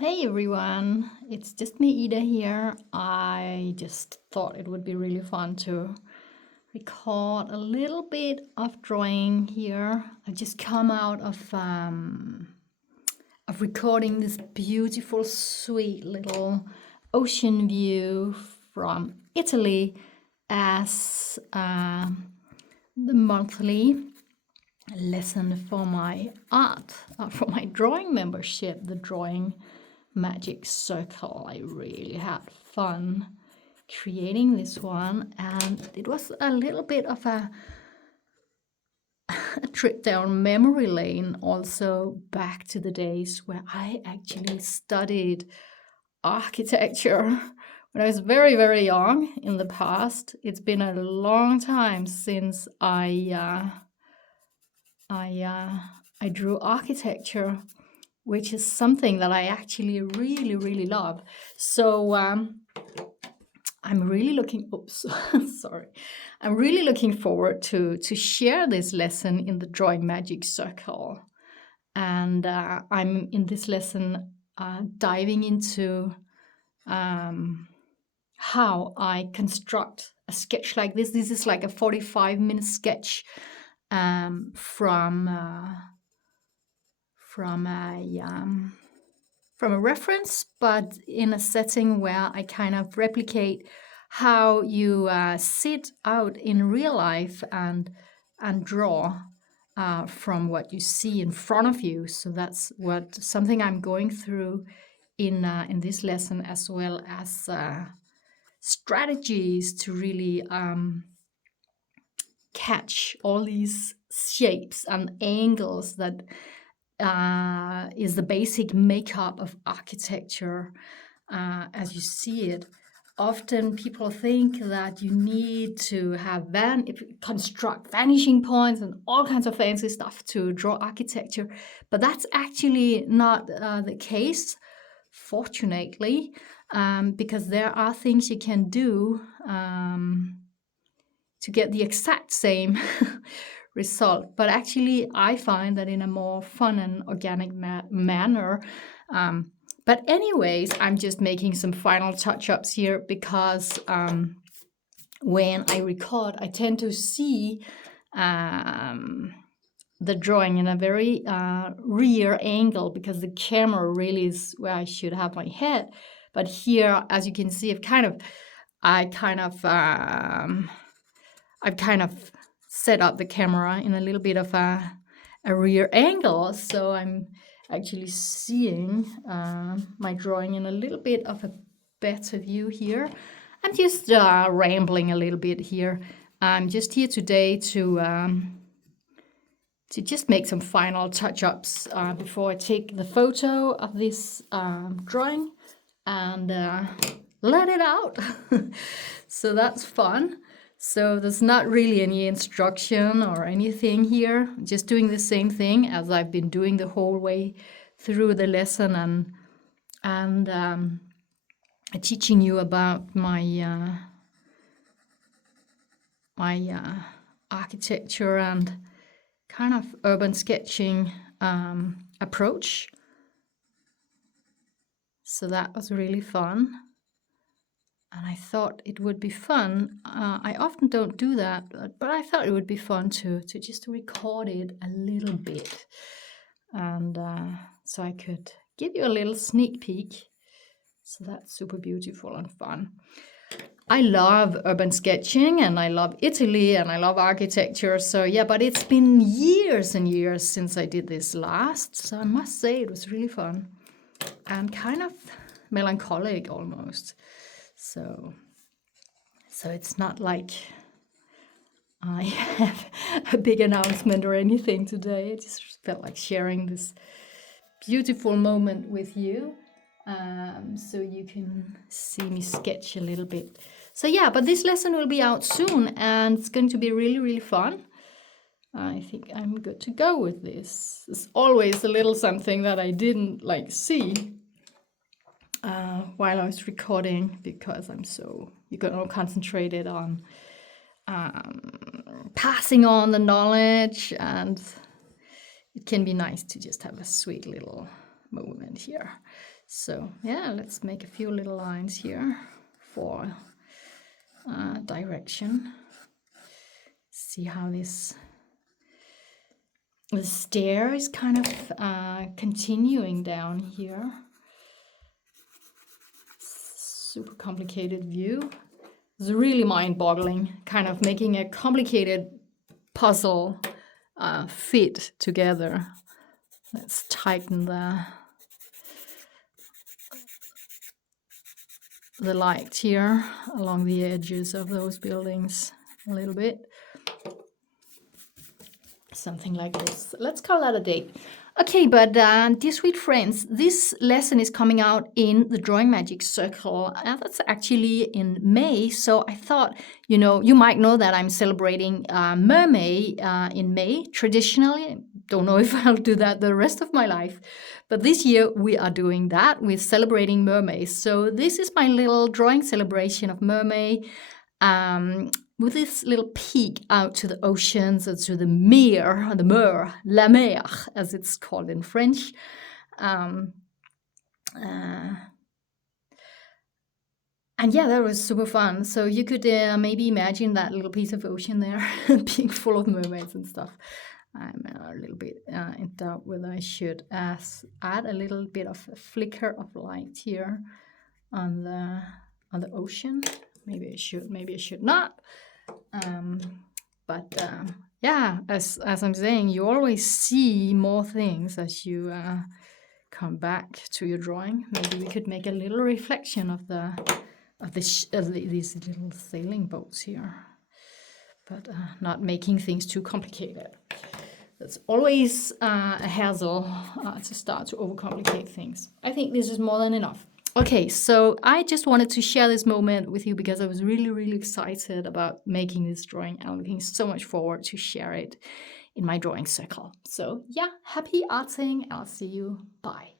Hey everyone, it's just me, Ida here. I just thought it would be really fun to record a little bit of drawing here. I just come out of recording this beautiful, sweet little ocean view from Italy as the monthly lesson for my art, for my drawing membership, the Drawing Magic Circle. I really had fun creating this one, and it was a little bit of a trip down memory lane, also back to the days where I actually studied architecture when I was very, very young in the past. It's been a long time since I drew architecture, which is something that I actually really, really love. So I'm really looking. Oops, sorry. I'm really looking forward to share this lesson in the Drawing Magic Circle, and I'm in this lesson diving into how I construct a sketch like this. This is like a 45-minute sketch from a reference, but in a setting where I kind of replicate how you sit out in real life and draw from what you see in front of you. So that's something I'm going through in this lesson, as well as strategies to really catch all these shapes and angles that is the basic makeup of architecture as you see it. Often people think that you need to have construct vanishing points and all kinds of fancy stuff to draw architecture, but that's actually not the case, fortunately, because there are things you can do to get the exact same result. But actually, I find that in a more fun and organic manner. But anyways, I'm just making some final touch-ups here because when I record, I tend to see the drawing in a very rear angle, because the camera really is where I should have my head. But here, as you can see, I've kind of set up the camera in a little bit of a rear angle, so I'm actually seeing my drawing in a little bit of a better view here. I'm just rambling a little bit here. I'm just here today to just make some final touch-ups before I take the photo of this drawing and let it out. So that's fun. So there's not really any instruction or anything here, just doing the same thing as I've been doing the whole way through the lesson, and teaching you about my architecture and kind of urban sketching approach. So that was really fun. And I thought it would be fun. I often don't do that, but I thought it would be fun to just record it a little bit. And so I could give you a little sneak peek. So that's super beautiful and fun. I love urban sketching, and I love Italy, and I love architecture. So yeah, but it's been years and years since I did this last. So I must say it was really fun and kind of melancholic almost. So it's not like I have a big announcement or anything today. I just felt like sharing this beautiful moment with you, so you can see me sketch a little bit. So yeah, but this lesson will be out soon, and it's going to be really, really fun. I think I'm good to go with this. There's always a little something that I didn't see while I was recording, because I'm so concentrated on passing on the knowledge, and it can be nice to just have a sweet little moment here. So yeah, let's make a few little lines here for direction. See how the stair is kind of continuing down here. Super complicated view. It's really mind-boggling, kind of making a complicated puzzle fit together. Let's tighten the light here along the edges of those buildings a little bit. Something like this. Let's call that a day. Okay, but dear sweet friends, this lesson is coming out in the Drawing Magic Circle. That's actually in May. So I thought, you might know that I'm celebrating Mermay in May. Traditionally, don't know if I'll do that the rest of my life. But this year we are doing that. We're celebrating Mermay. So this is my little drawing celebration of Mermay. With this little peek out to the oceans and to the mer, la mer, as it's called in French. And yeah, that was super fun. So you could maybe imagine that little piece of ocean there being full of mermaids and stuff. I'm a little bit in doubt whether I should add a little bit of a flicker of light here on the ocean. Maybe I should not. Yeah, as I'm saying, you always see more things as you come back to your drawing. Maybe we could make a little reflection of these little sailing boats here, but not making things too complicated. It's always a hassle to start to overcomplicate things. I think this is more than enough. Okay, so I just wanted to share this moment with you because I was really, really excited about making this drawing. I'm looking so much forward to share it in my drawing circle. So yeah, happy arting. I'll see you. Bye.